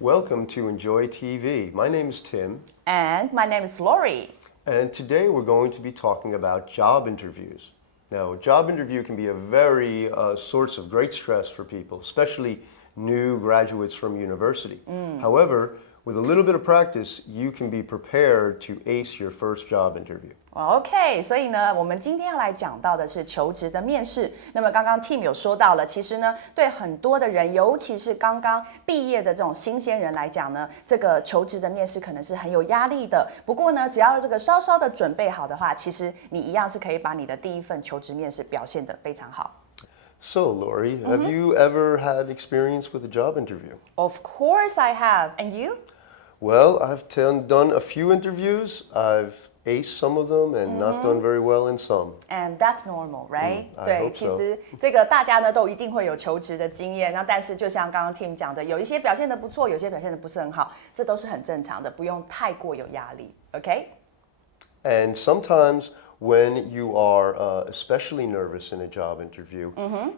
Welcome to Enjoy TV. My name is Tim. And my name is Lori. And today we're going to be talking about job interviews. Now, a job interview can be a very source of great stress for people, especially new graduates from university. However, with a little bit of practice, you can be prepared to ace your first job interview. OK， 所以呢，我们今天要来讲到的是求职的面试。那么刚刚 Tim 有说到了，其实呢，对很多的人，尤其是刚刚毕业的这种新鲜人来讲呢，这个求职的面试可能是很有压力的。不过呢，只要这个稍稍的准备好的话，其实你一样是可以把你的第一份求职面试表现得非常好。So, Lori, have you ever had experience with a job interview? Of course I have. And you? Well, I've done a few interviews. I've aced some of them and not done very well in some. And that's normal, right? I 对， hope 其 so. 实这个大家呢都一定会有求职的经验，那但是就像刚刚 Tim 讲的，有一些表现得不错，有些表现得不是很好，这都是很正常的，不用太过有压力 ，OK？ And sometimes when you are especially nervous in a job interview,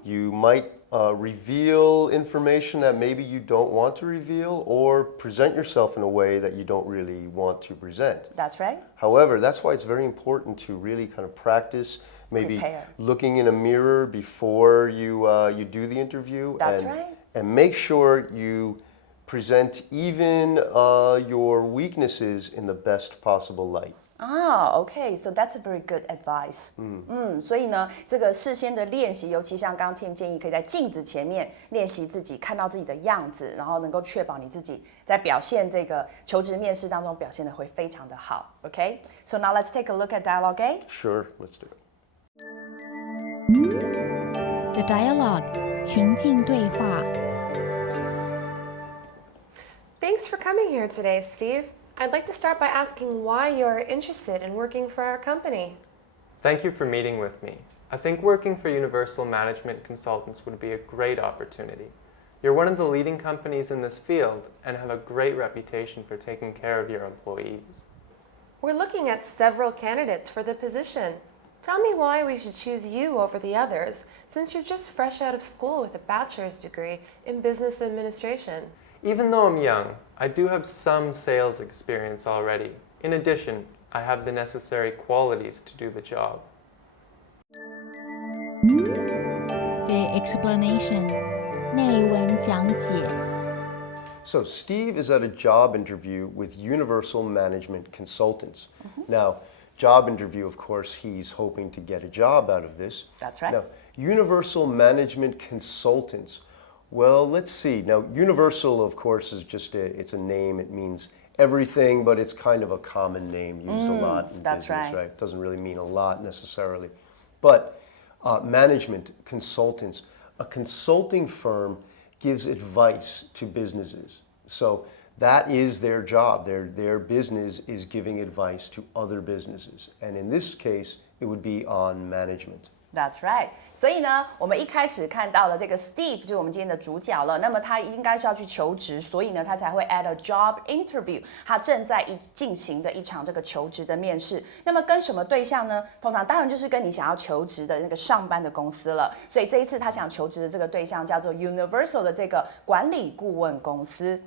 you might reveal information that maybe you don't want to reveal or present yourself in a way that you don't really want to present. That's right. However, that's why it's very important to really kind of practice, maybe Prepare. looking in a mirror before you do the interview. That's and, right. And make sure you present even your weaknesses in the best possible light. OK, so that's a very good advice. 所以呢，这个事先的练习，尤其像刚刚 Tim 建议，可以在镜子前面练习自己看到自己的样子，然后能够确保你自己在表现这个求职面试当中表现的会非常的好。OK, so now let's take a look at dialogue A. Sure, let's do it. The dialogue, 情境对话. Thanks for coming here today, Steve. I'd like to start by asking why you're interested in working for our company. Thank you for meeting with me. I think working for Universal Management Consultants would be a great opportunity. You're one of the leading companies in this field and have a great reputation for taking care of your employees. We're looking at several candidates for the position. Tell me why we should choose you over the others, since you're just fresh out of school with a bachelor's degree in business administration. Even though I'm young, I do have some sales experience already. In addition, I have the necessary qualities to do the job. The explanation, 内文讲解. So Steve is at a job interview with Universal Management Consultants. Now, job interview, of course, he's hoping to get a job out of this. That's right. Now, Universal Management Consultants. Well, let's see. Now, universal, of course, is just it's a name. It means everything, but it's kind of a common name used a lot in that's business, right. It doesn't really mean a lot necessarily. But management consultants, a consulting firm gives advice to businesses. So that is their job. Their business is giving advice to other businesses. And in this case, it would be on management. That's right. 所以呢，我们一开始看到了这个 Steve 就是我们今天的主角了。那么他应该是要去求职，所以呢，他才会 at a job interview。他正在进行的一场这个求职的面试。那么跟什么对象呢？通常当然就是跟你想要求职的那个上班的公司了。所以这一次他想求职的这个对象叫做 Universal 的这个管理顾问公司。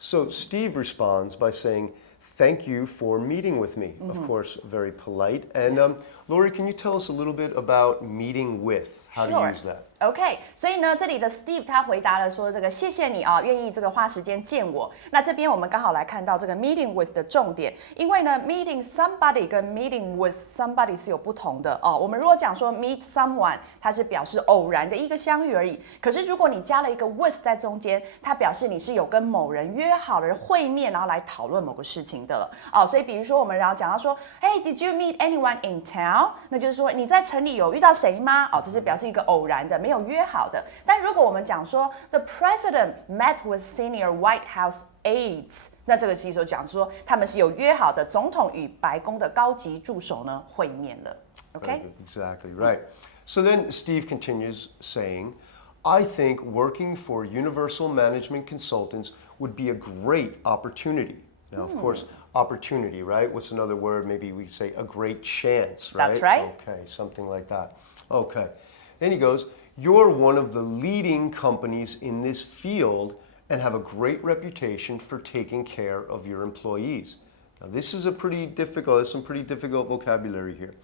So Steve responds by saying, "Thank you for meeting with me." Of course, very polite. And Lori, can you tell us a little bit about meeting with? How to use that? OK， 所以呢，这里的 Steve 他回答了说，这个谢谢你啊，愿意这个花时间见我。那这边我们刚好来看到这个 meeting with 的重点，因为呢 meeting somebody 跟 meeting with somebody 是有不同的哦。我们如果讲说 meet someone， 它是表示偶然的一个相遇而已。可是如果你加了一个 with 在中间，它表示你是有跟某人约好了会面，然后来讨论某个事情的了哦。所以比如说我们然后讲到说，Hey, did you meet anyone in town？ now，那就是说你在城里有遇到谁吗？哦，这是表示一个偶然的，没有约好的。但如果我们讲说 The president met with senior White House aides， 那这个其实讲说他们是有约好的，总统与白宫的高级助手呢会面了。Okay? Exactly, right. So then Steve continues saying, I think working for Universal Management Consultants would be a great opportunity. Now, of course, opportunity, right? What's another word? Maybe we say a great chance, right? That's right. Okay, something like that. Okay. Then he goes, you're one of the leading companies in this field and have a great reputation for taking care of your employees. Now, this is some pretty difficult vocabulary here.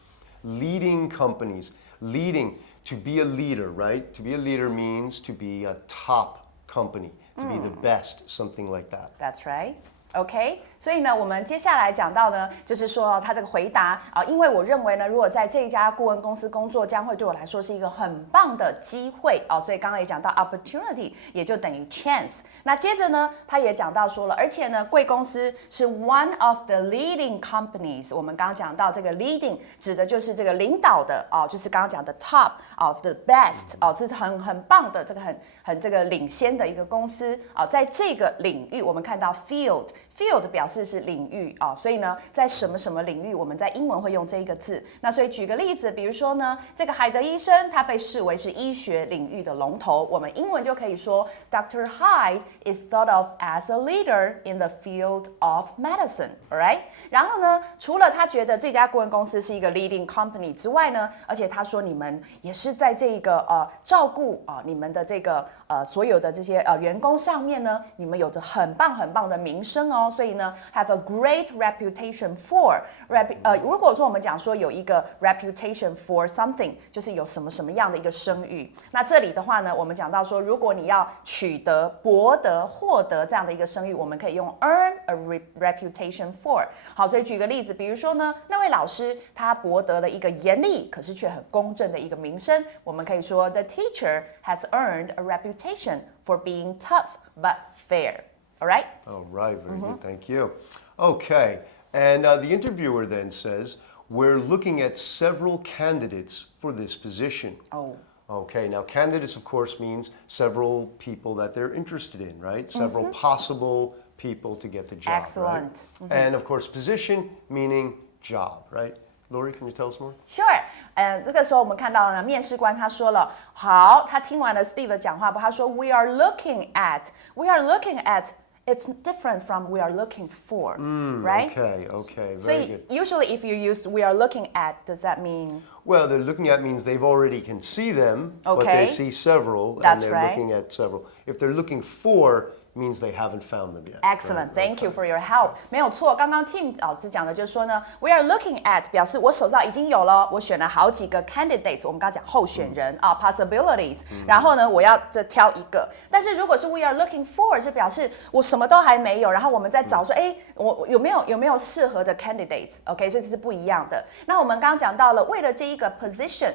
Leading companies, leading, to be a leader, right? To be a leader means to be a top company, to be the best, something like that. That's right. OK， 所以呢，我们接下来讲到呢，就是说他这个回答啊，因为我认为呢，如果在这一家顾问公司工作，将会对我来说是一个很棒的机会啊，所以刚刚也讲到 opportunity， 也就等于 chance。那接着呢，他也讲到说了，而且呢，贵公司是 one of the leading companies。我们刚刚讲到这个 leading 指的就是这个领导的啊，就是刚刚讲的 top of the best 啊，是很棒的这个很这个领先的一个公司啊，在这个领域，我们看到 field 表示是领域啊，所以呢，在什么什么领域，我们在英文会用这一个字。那所以举个例子，比如说呢，这个海德医生他被视为是医学领域的龙头，我们英文就可以说 Dr. Hyde is thought of as a leader in the field of medicine, alright？ 然后呢，除了他觉得这家顾问公司是一个 leading company 之外呢，而且他说你们也是在这个照顾你们的这个所有的这些员工上面呢，你们有着很棒的名声哦，所以呢 have a great reputation for 如果说我们讲说有一个 reputation for something， 就是有什么样的一个声誉。那这里的话呢，我们讲到说，如果你要取得、博得、获得这样的一个声誉，我们可以用 earn a reputation for。好，所以举个例子，比如说呢，那位老师他博得了一个严厉可是却很公正的一个名声，我们可以说 The teacher has earned a reputation for being tough but fair. All right? All right, very good, thank you. Okay, and the interviewer then says, we're looking at several candidates for this position. Oh. Okay, now candidates, of course, means several people that they're interested in, right? Several possible people to get the job. Excellent. Right? And of course, position meaning job, right? Lori, can you tell us more? Sure. 这个时候我们看到呢，面试官他说了，好，他听完了 Steve 的讲话，他说 We are looking at. It's different from we are looking for, right? Okay, So very good. usually if you use we are looking at, does that mean? Well, they're looking at means they've already can see them, but Okay. they see several, That's and they're right. looking at several. If they're looking for, means they haven't found them yet. Excellent, right? thank you for your help. 没有错，刚刚 Tim 老师讲的就是说呢 ，we are looking at 表示我手上已经有了，我选了好几个 candidates， 我们刚刚讲候选人possibilities， 然后呢，我要再挑一个。但是如果是 we are looking for， 是表示我什么都还没有，然后我们在找说，我有没有适合的 candidates？OK， 所以这是不一样的。那我们刚刚讲到了，为了这一个 position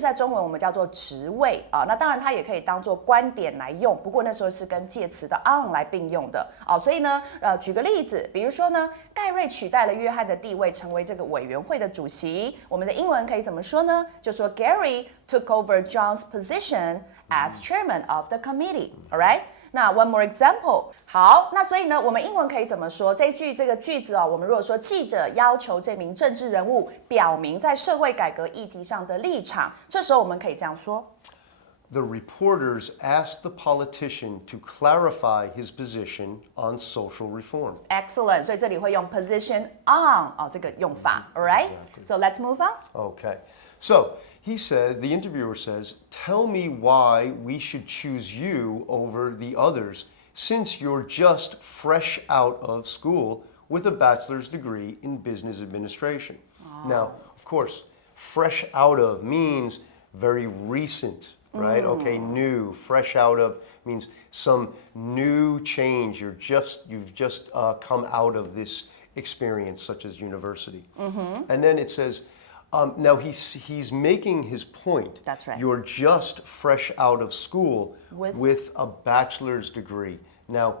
在中文我们叫做职位啊，那当然它也可以当做观点来用，不过那时候是跟介词的 on 来并用的哦，所以呢，举个例子，比如说呢，盖瑞取代了约翰的地位，成为这个委员会的主席。我们的英文可以怎么说呢？就说 Gary took over John's position as chairman of the committee. All right? 那 one more example. 好，那所以呢，我们英文可以怎么说？这个句子我们如果说记者要求这名政治人物表明在社会改革议题上的立场，这时候我们可以这样说。The reporters asked the politician to clarify his position on social reform. Excellent. 所以这里会用 position on 这个用法 All right? So let's move on. Okay. So he says, the interviewer says, tell me why we should choose you over the others since you're just fresh out of school with a bachelor's degree in business administration. Now, of course, fresh out of means very recent. Right? Okay, new, fresh out of means some new change. You've just come out of this experience, such as university. And then it says, now he's making his point. That's right. You're just fresh out of school with a bachelor's degree. Now,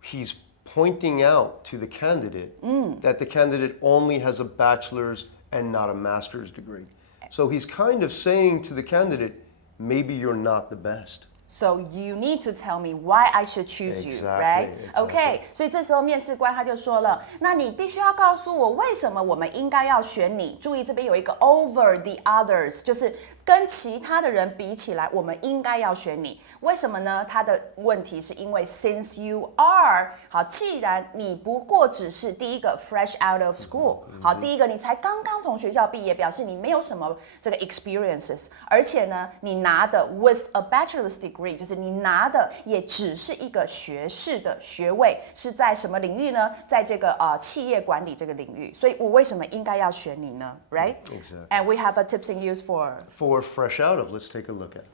he's pointing out to the candidate that the candidate only has a bachelor's and not a master's degree. So he's kind of saying to the candidate, maybe you're not the best. So you need to tell me why I should choose you, Exactly, right? exactly. OK， 所以这时候面试官他就说了，那你必须要告诉我为什么我们应该要选你。注意这边有一个 over the others， 就是跟其他的人比起来，我们应该要选你。为什么呢？他的问题是因为 since you are， 好，既然你不过只是第一个 fresh out of school， 好，第一个你才刚刚从学校毕业，表示你没有什么这个 experiences， 而且呢，你拿的 with a bachelor's degree， 就是你拿的也只是一个学士的学位，是在什么领域呢？在这个企业管理这个领域，所以我为什么应该要选你呢 ？Right? Exactly. And we have a tips and use for fresh out of, let's take a look at it.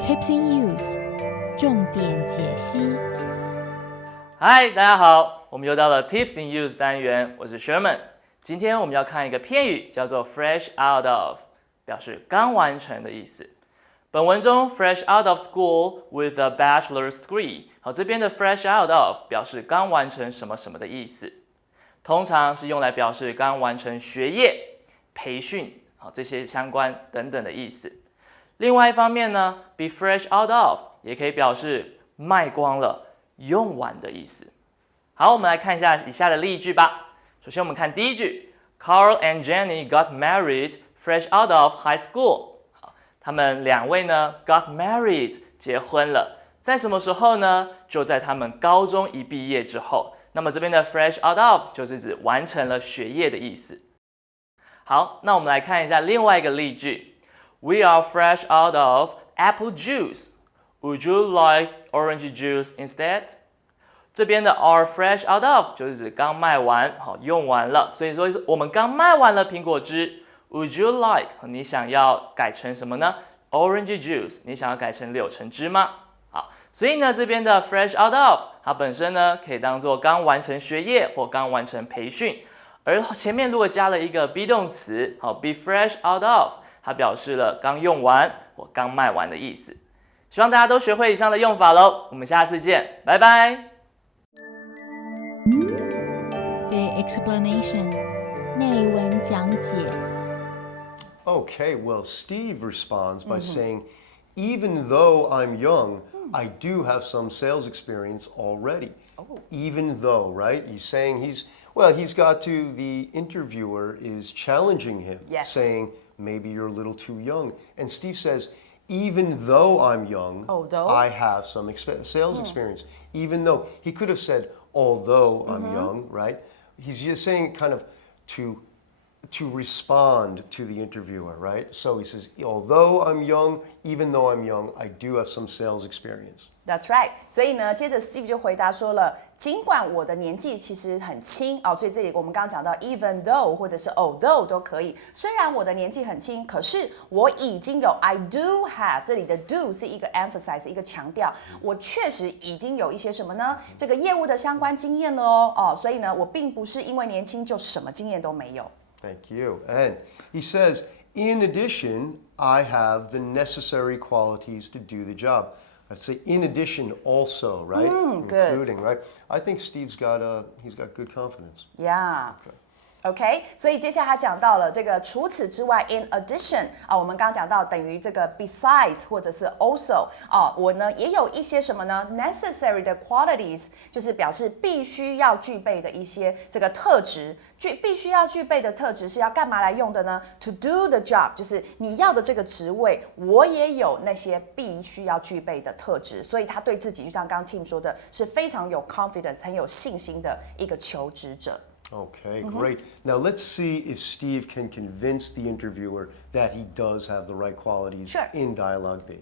Tips and Use 重点解析。嗨，大家好，我们又到了 Tips and Use 单元，我是 Sherman。今天我们要看一个片语，叫做 fresh out of， 表示刚完成的意思。本文中 fresh out of school with a bachelor's degree， 好，这边的 fresh out of 表示刚完成什么什么的意思，通常是用来表示刚完成学业、培训，好，这些相关等等的意思。另外一方面呢 ，be fresh out of 也可以表示卖光了、用完的意思。好，我们来看一下以下的例句吧。首先，我们看第一句 ，Carl and Jenny got married fresh out of high school。好，他们两位呢 got married 结婚了，在什么时候呢？就在他们高中一毕业之后。那么这边的 fresh out of 就是指完成了学业的意思。好，那我们来看一下另外一个例句。We are fresh out of apple juice. Would you like orange juice instead? 这边的 are fresh out of 就是指刚卖完，好，用完了，所以说我们刚卖完了苹果汁。Would you like 你想要改成什么呢 ？Orange juice 你想要改成柳橙汁吗？好，所以呢这边的 fresh out of 它本身呢可以当做刚完成学业或刚完成培训，而前面如果加了一个 be 动词，好 be fresh out of。它表示了刚用完或刚卖完的意思。希望大家都学会以上的用法喽，我们下次见，拜拜。The explanation 内文讲解。Okay, well, Steve responds by saying, even though I'm young, I do have some sales experience already. Even though, right? He's saying he's got to, the interviewer is challenging him, Yes. saying, maybe you're a little too young. And Steve says, even though I'm young, Although? I have some sales experience. Even though, he could have said, although I'm young, right? He's just saying kind of to respond to the interviewer, right? So he says, although I'm young, even though I'm young, I do have some sales experience. That's right。所以呢，接着 Steve 就回答说了，尽管我的年纪其实很轻哦，所以这里我们刚刚讲到 even though 或者是 although 都可以。虽然我的年纪很轻，可是我已经有 I do have， 这里的 do 是一个 emphasize 一个强调，我确实已经有一些什么呢？这个业务的相关经验了哦，所以呢，我并不是因为年轻就什么经验都没有。Thank you. And he says, in addition, I have the necessary qualities to do the job. I'd say in addition also, right? Good. Including, right? I think Steve's got good confidence. Yeah. OK， 所以接下来他讲到了这个除此之外 ，in addition 啊，我们刚刚讲到等于这个 besides 或者是 also 啊，我呢也有一些什么呢 necessary 的 qualities， 就是表示必须要具备的一些这个特质，必须要具备的特质是要干嘛来用的呢 ？To do the job， 就是你要的这个职位，我也有那些必须要具备的特质，所以他对自己就像刚刚 Tim 说的，是非常有 confidence， 很有信心的一个求职者。Okay, great. Now let's see if Steve can convince the interviewer that he does have the right qualities Sure. in Dialogue B.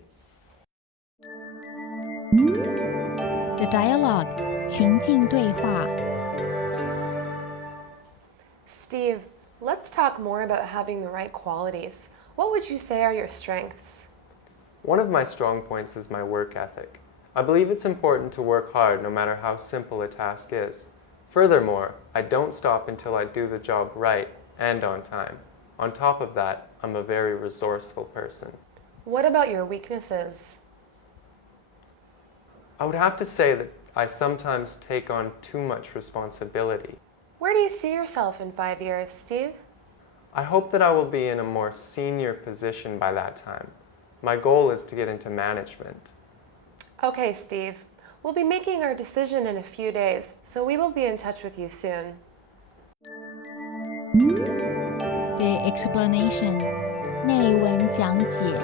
The dialogue 情境对话。Steve, let's talk more about having the right qualities. What would you say are your strengths? One of my strong points is my work ethic. I believe it's important to work hard no matter how simple a task is. Furthermore, I don't stop until I do the job right and on time. On top of that, I'm a very resourceful person. What about your weaknesses? I would have to say that I sometimes take on too much responsibility. Where do you see yourself in 5 years, Steve? I hope that I will be in a more senior position by that time. My goal is to get into management. Okay, Steve. We'll be making our decision in a few days, so we will be in touch with you soon. The explanation 内文讲解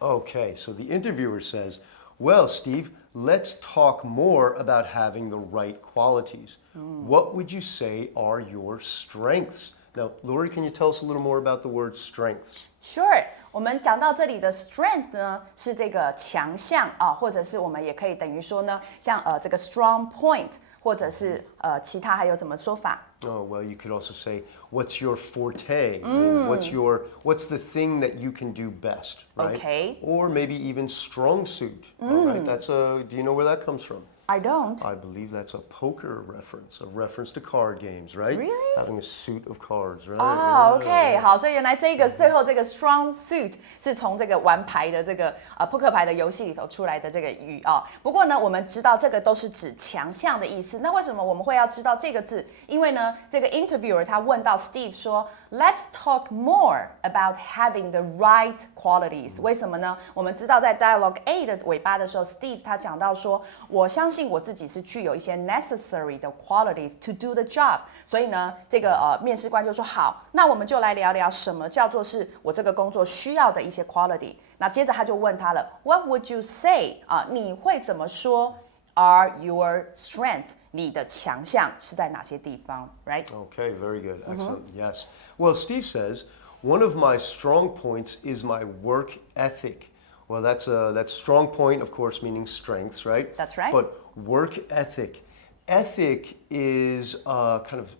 Okay, so the interviewer says, well, Steve, let's talk more about having the right qualities. What would you say are your strengths? Now, Lori, can you tell us a little more about the word strengths? Sure， 我们讲到这里的 strength 呢是这个强项啊，或者是我们也可以等于说呢，像这个 strong point， 或者是其他还有怎么说法？ Oh, well, you could also say, what's your forte? I mean, what's the thing that you can do best, right? Okay. Or maybe even strong suit, all right? Do you know where that comes from? I don't. I believe that's a poker reference, a reference to card games, right? Really? Having a suit of cards, right? 哦 OK， 好，所以原来这个最后这个 strong suit 是从这个玩牌的这个扑克牌的游戏里头出来的这个语啊。不过呢，我们知道这个都是指强项的意思。那为什么我们会要知道这个字？因为呢，这个 interviewer 他问到 Steve 说 ，Let's talk more about having the right qualities。为什么呢？我们知道在 Dialogue A 的尾巴的时候 ，Steve 他讲到说，我相信我自己是具有一些 necessary 的 qualities to do the job。所以呢，这个面试官就说好，那我们就来聊聊什么叫做是我这个工作需要的一些 quality。那接着他就问他了 ，What would you say 啊？你会怎么说 ？Are your strengths 你的强项是在哪些地方 ？Right? Okay, very good. Excellent. Yes. Well, Steve says, one of my strong points is my work ethic. Well, that's strong point, of course, meaning strengths, right? That's right. But work ethic. Ethic is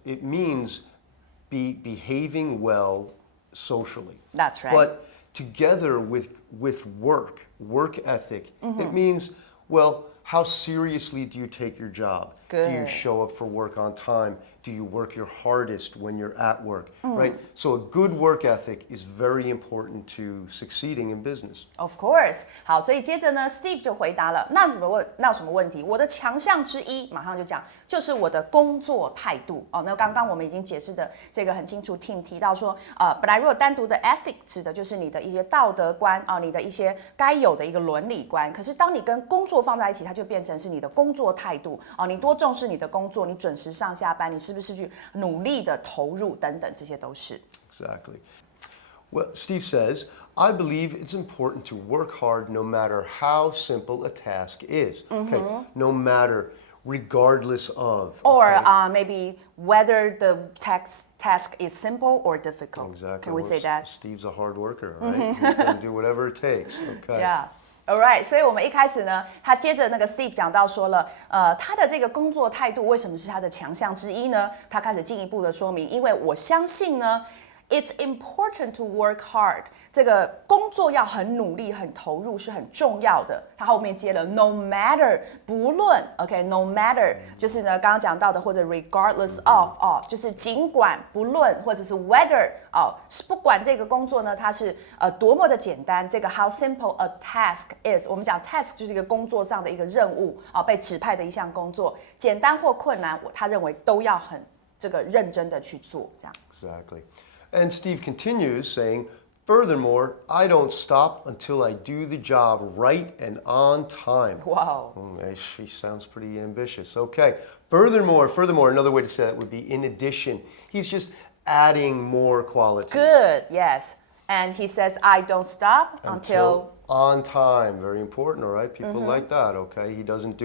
it means behaving well socially. That's right. But together with work ethic, it means, well, how seriously do you take your job? Do you Good. show up for work on time? Do you work your hardest when you're at work? Right? So a good work ethic is very important to succeeding in business. Of course， 好，所以接着呢 ，Steve 就回答了，那有什么问题？我的强项之一，马上就讲，就是我的工作态度哦。那刚刚我们已经解释的这个很清楚 ，Tim 提到说，本来如果单独的 ethic 指的就是你的一些道德观啊，你的一些该有的一个伦理观。可是当你跟工作放在一起，它就变成是你的工作态度哦，你多重视你的工作，你准时上下班，你是不是去努力的投入等等，这些都是。Exactly. Well, Steve says, I believe it's important to work hard no matter how simple a task is. Okay, no matter, regardless of. Or okay? maybe whether the task is simple or difficult. Exactly. Can we Well, say that? Steve's a hard worker, right? He can do whatever it takes. Okay. Yeah. All right， 所以我们一开始呢，他接着那个 Steve 讲到说了，他的这个工作态度为什么是他的强项之一呢？他开始进一步的说明，因为我相信呢 ，it's important to work hard。这个工作要很努力、很投入是很重要的。他后面接了 no matter 不论 ，OK，no matter 就是呢刚刚讲到的，或者 regardless of 哦，就是尽管不论或者是 whether 哦，是不管这个工作呢它是多么的简单，这个 how simple a task is， 我们讲 task 就是一个工作上的一个任务啊，被指派的一项工作，简单或困难，他认为都要很这个认真的去做，这样。Exactly. And Steve continues saying, furthermore, I don't stop until I do the job right and on time. Wow. She sounds pretty ambitious. Okay. Furthermore, another way to say that would be in addition. He's just adding more qualities. Good, yes. And he says, I don't stop until on time. Very important, all right? People like that, okay? He doesn't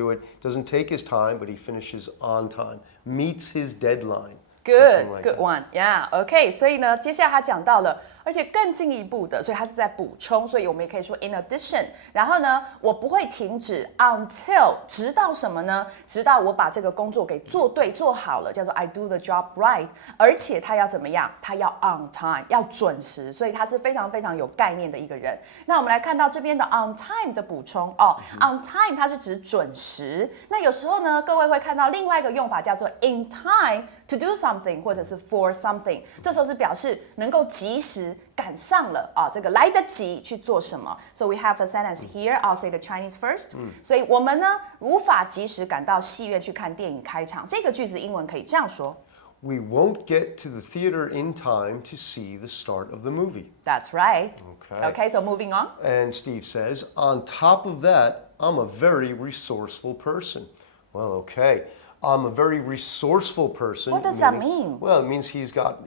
take his time, but he finishes on time. Meets his deadline. Good, like good that. one, yeah, OK。所以呢，接下来他讲到了，而且更进一步的，所以他是在补充，所以我们也可以说 in addition。然后呢，我不会停止 until 直到什么呢？直到我把这个工作给做对做好了，叫做 I do the job right。而且他要怎么样？他要 on time， 要准时，所以他是非常非常有概念的一个人。那我们来看到这边的 on time 的补充哦，on time 它是指准时。那有时候呢，各位会看到另外一个用法叫做 in time。To do something 或者是 for something， 这时候是表示能够及时赶上了啊，这个来得及去做什么。So we have a sentence here. I'll say the Chinese first. 所以我们呢无法及时赶到戏院去看电影开场。这个句子英文可以这样说。We won't get to the theater in time to see the start of the movie. That's right. Okay. Okay, so moving on. And Steve says, on top of that, I'm a very resourceful person. Well, okay. I'm a very resourceful person. What does that mean? Well, it means he's got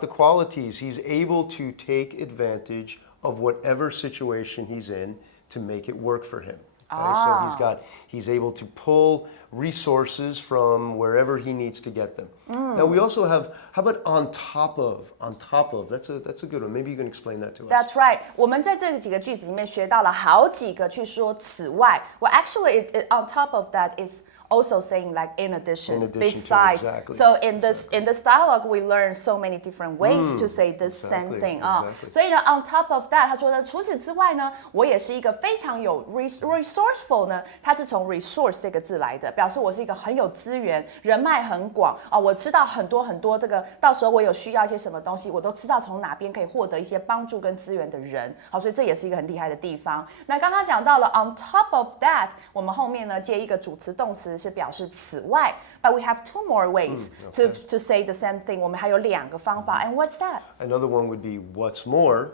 the qualities. He's able to take advantage of whatever situation he's in to make it work for him. Okay? So he's able to pull resources from wherever he needs to get them. Now we also have, how about on top of? On top of, that's a good one. Maybe you can explain that to us. That's right. 我们在这几个句子里面学到了好几个去说此外。Well, actually, on top of that is also saying like in addition, In addition to, besides. exactly. So in this dialogue, we learn so many different ways to say this same exactly, thing 啊。 exactly. 所以呢 ，on top of that， 他说呢，除此之外呢，我也是一个非常有 resourceful 呢，它是从 resource 这个字来的，表示我是一个很有资源、人脉很广啊，我知道很多这个，到时候我有需要一些什么东西，我都知道从哪边可以获得一些帮助跟资源的人。好，所以这也是一个很厉害的地方。那刚刚讲到了 on top of that， 我们后面呢接一个主词动词是表示此外。But we have two more ways to say the same thing. 我们还有两个方法。And what's that? Another one would be what's more,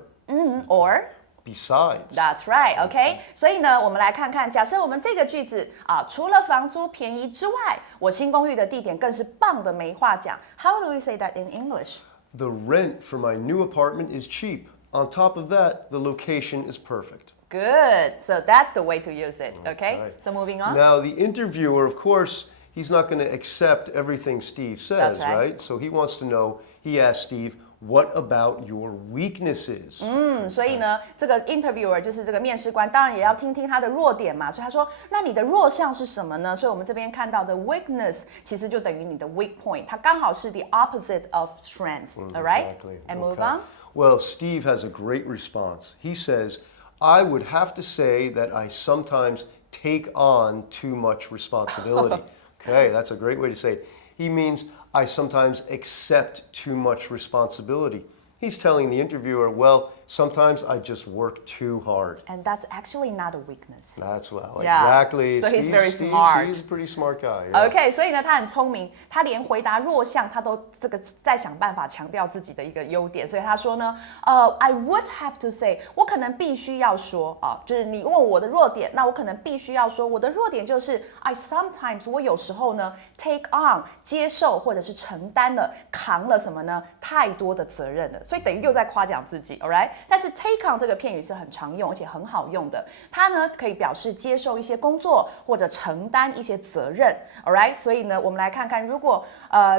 Or besides. That's right, OK？ 所以呢，我们来看看，假设我们这个句子啊，除了房租便宜之外，我新公寓的地点更是棒的没话讲。How do we say that in English? The rent for my new apartment is cheap. On top of that, the location is perfect. Good. So that's the way to use it, OK? Okay. So moving on. Now, the interviewer, of course, he's not going to accept everything Steve says, That's right. So he wants to know, he asks Steve, what about your weaknesses? 所以呢，这个 interviewer 就是这个面试官，当然也要听听他的弱点嘛。所以他说，那你的弱项是什么呢？所以我们这边看到的 weakness 其实就等于你的 weak point， 它刚好是 the opposite of strengths. All right? Exactly. And move Okay. on. Well, Steve has a great response. He says, I would have to say that I sometimes take on too much responsibility. Okay, that's a great way to say it. He means I sometimes accept too much responsibility. He's telling the interviewer, well, sometimes I just work too hard. And that's actually not a weakness. That's well, Yeah. exactly. So he's very smart. He's a pretty smart guy. Yeah. OK， 所以呢，他很聪明，他连回答弱项，他都这个在想办法强调自己的一个优点。所以他说呢，I would have to say， 我可能必须要说啊，就是你问我的弱点，那我可能必须要说，我的弱点就是 I sometimes， 我有时候呢 take on 接受或者是承担了扛了什么呢？太多的责任了，所以等于又在夸奖自己 ，all right？ 但是 take on 这个片语是很常用而且很好用的，它呢可以表示接受一些工作或者承担一些责任 ，all right？ 所以呢，我们来看看，如果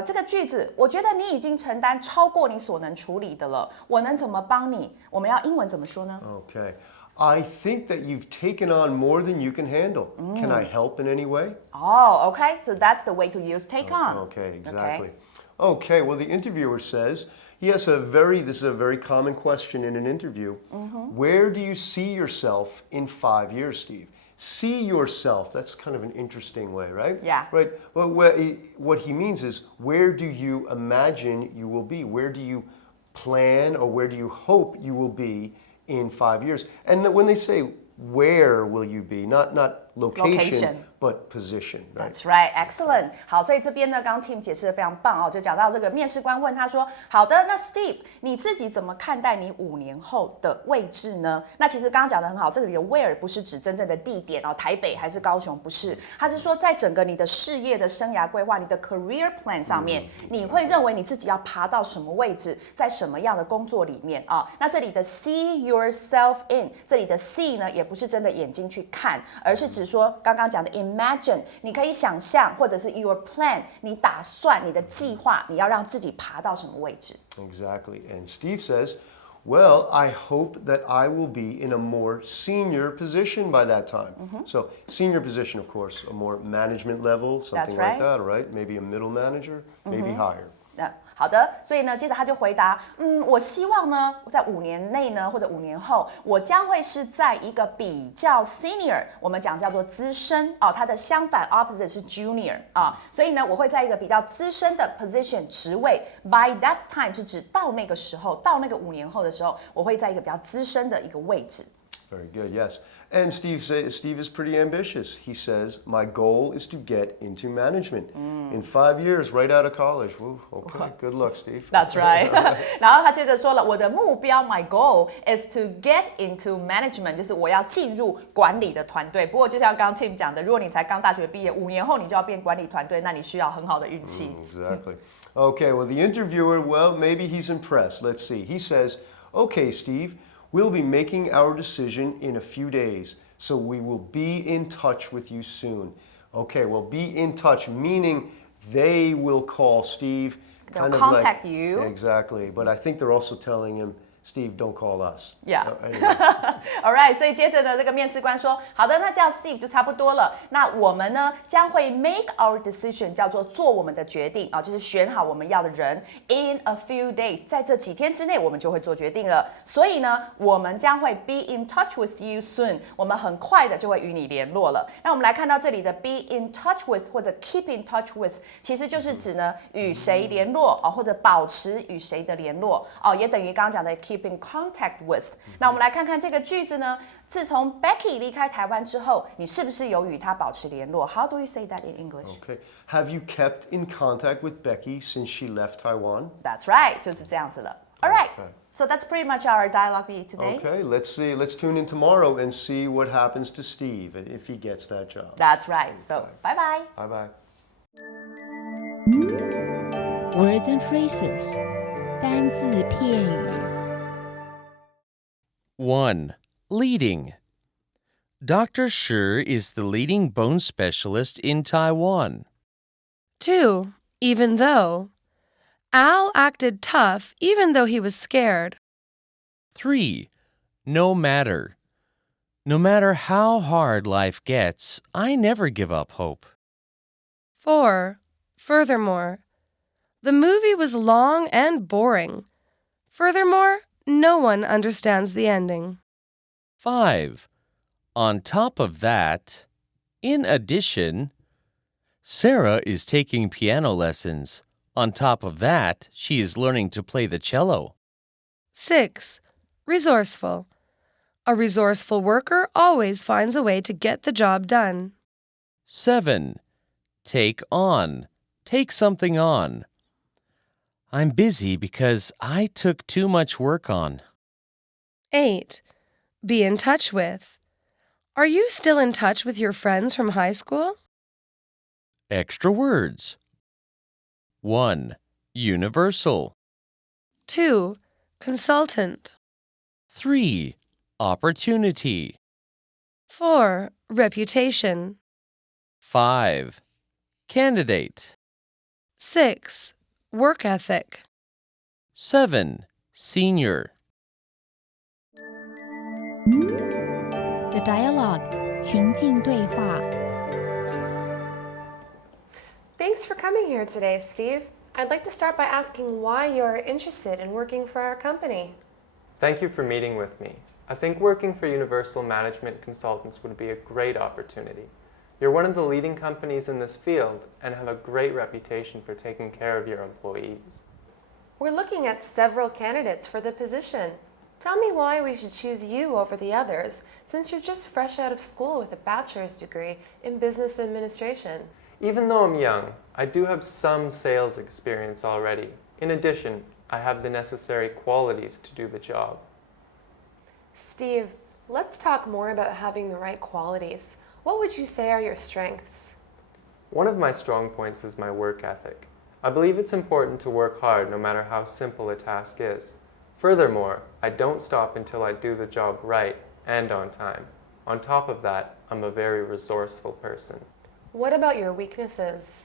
这个句子，我觉得你已经承担超过你所能处理的了，我能怎么帮你？我们要英文怎么说呢？ Okay. I think that you've taken on more than you can handle. Can I help in any way? Oh, okay. So that's the way to use take on. Okay, exactly. Okay, well, the interviewer says this is a very common question in an interview. Where do you see yourself in 5 years, Steve? See yourself, that's kind of an interesting way, right? Yeah. Right. Well, what he means is, where do you imagine you will be? Where do you plan or where do you hope you will be in 5 years? And when they say, where will you be? Not location, but position. Right? That's right, excellent. 好，所以这边呢，刚刚 Tim 解释的非常棒哦，就讲到这个面试官问他说：“好的，那 Steve， 你自己怎么看待你5年后的位置呢？”那其实刚刚讲的很好，这里的 where 不是指真正的地点哦，台北还是高雄，不是，他是说在整个你的事业的生涯规划、你的 career plan 上面，你会认为你自己要爬到什么位置，在什么样的工作里面啊？那这里的 see yourself in， 这里的 see 呢，也不是真的眼睛去看，而是指说刚刚讲的 imagine， 你可以想象，或者是 your plan， 你打算你的计划，你要让自己爬到什么位置 Exactly. And Steve says, well, I hope that I will be in a more senior position by that time. So senior position, of course, a more management level, something That's right. like that, right? Maybe a middle manager, maybe higher. 好的，所以呢，接着他就回答，我希望呢，在5年内呢，或者5年后，我将会是在一个比较 senior， 我们讲叫做资深哦，它的相反 opposite 是 junior 啊，所以呢，我会在一个比较资深的 position 职位 ，by that time 是指到那个时候，到那个5年后的时候，我会在一个比较资深的一个位置。Very good, yes. And Steve is pretty ambitious. He says, my goal is to get into management in 5 years, right out of college. Woo, okay, good luck, Steve. That's right 。然后他接着说了，我的目标 ，my goal is to get into management， 就是我要进入管理的团队。不过就像刚刚 Tim 讲的，如果你才刚大学毕业，5年后你就要变管理团队，那你需要很好的运气。Exactly. Okay, well, the interviewer, well, maybe he's impressed. Let's see. He says, okay, Steve, we'll be making our decision in a few days, so we will be in touch with you soon. Okay, well, be in touch, meaning they will call Steve. They'll contact you. Exactly, but I think they're also telling him, Steve, don't call us. Yeah. Anyway. Alright， 所以接着呢，这个面试官说，好的，那这样 Steve 就差不多了。那我们呢将会 make our decision， 叫做做我们的决定啊，就是选好我们要的人。In a few days， 在这几天之内，我们就会做决定了。所以呢，我们将会 be in touch with you soon， 我们很快的就会与你联络了。那我们来看到这里的 be in touch with 或者 keep in touch with， 其实就是指呢与谁联络啊，或者保持与谁的联络哦，也等于刚刚讲的 keep in contact with。那我们来看看这个句子呢，自从 Becky 离开台湾之后，你是不是有与她保持联络 ？How do you say that in English? Okay. Have you kept in contact with Becky since she left Taiwan? That's right， 就是这样子了。All right, Okay. so that's pretty much our dialogue for today. Okay, let's see. Let's tune in tomorrow and see what happens to Steve if he gets that job. That's right. So bye bye. Bye bye. Words and phrases 单字片语 1. Leading. Dr. Shi is the leading bone specialist in Taiwan. 2. Even though. Al acted tough even though he was scared. 3. No matter. No matter how hard life gets, I never give up hope. 4. Furthermore. The movie was long and boring. Furthermore, no one understands the ending. 5. On top of that, in addition, Sarah is taking piano lessons. On top of that, she is learning to play the cello. 6. Resourceful. A resourceful worker always finds a way to get the job done. 7. Take on. Take something on. I'm busy because I took too much work on. 8. Be in touch with. Are you still in touch with your friends from high school? Extra words. 1. Universal. 2. Consultant. 3. Opportunity. 4. Reputation. 5. Candidate. 6. Work ethic. 7. Senior. The dialogue 情境对话 Thanks for coming here today, Steve. I'd like to start by asking why you're interested in working for our company. Thank you for meeting with me. I think working for Universal Management Consultants would be a great opportunity. You're one of the leading companies in this field and have a great reputation for taking care of your employees. We're looking at several candidates for the position. Tell me why we should choose you over the others, since you're just fresh out of school with a bachelor's degree in business administration. Even though I'm young, I do have some sales experience already. In addition, I have the necessary qualities to do the job. Steve, let's talk more about having the right qualities. What would you say are your strengths? One of my strong points is my work ethic. I believe it's important to work hard no matter how simple a task is. Furthermore, I don't stop until I do the job right and on time. On top of that, I'm a very resourceful person. What about your weaknesses?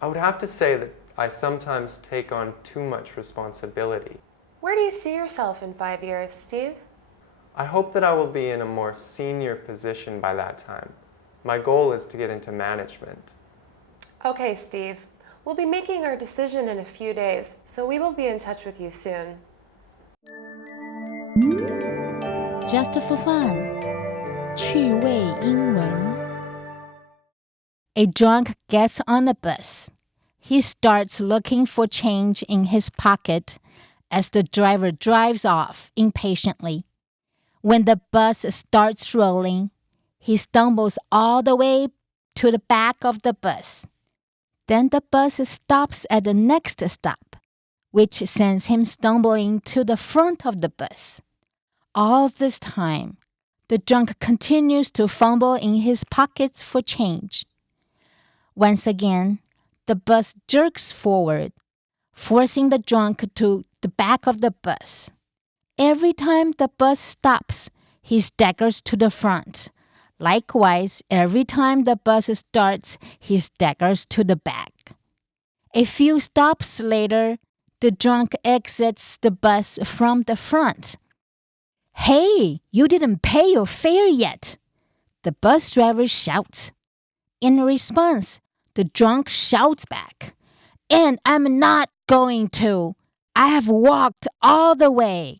I would have to say that I sometimes take on too much responsibility. Where do you see yourself in 5 years, Steve? I hope that I will be in a more senior position by that time. My goal is to get into management. Okay, Steve. We'll be making our decision in a few days, so we will be in touch with you soon. Just for fun. 趣味英文 A drunk gets on a bus. He starts looking for change in his pocket as the driver drives off impatiently. When the bus starts rolling, he stumbles all the way to the back of the bus. Then the bus stops at the next stop, which sends him stumbling to the front of the bus. All this time, the drunk continues to fumble in his pockets for change. Once again, the bus jerks forward, forcing the drunk to the back of the bus. Every time the bus stops, he staggers to the front. Likewise, every time the bus starts, he staggers to the back. A few stops later, the drunk exits the bus from the front. Hey, you didn't pay your fare yet, the bus driver shouts. In response, the drunk shouts back, and I'm not going to. I have walked all the way.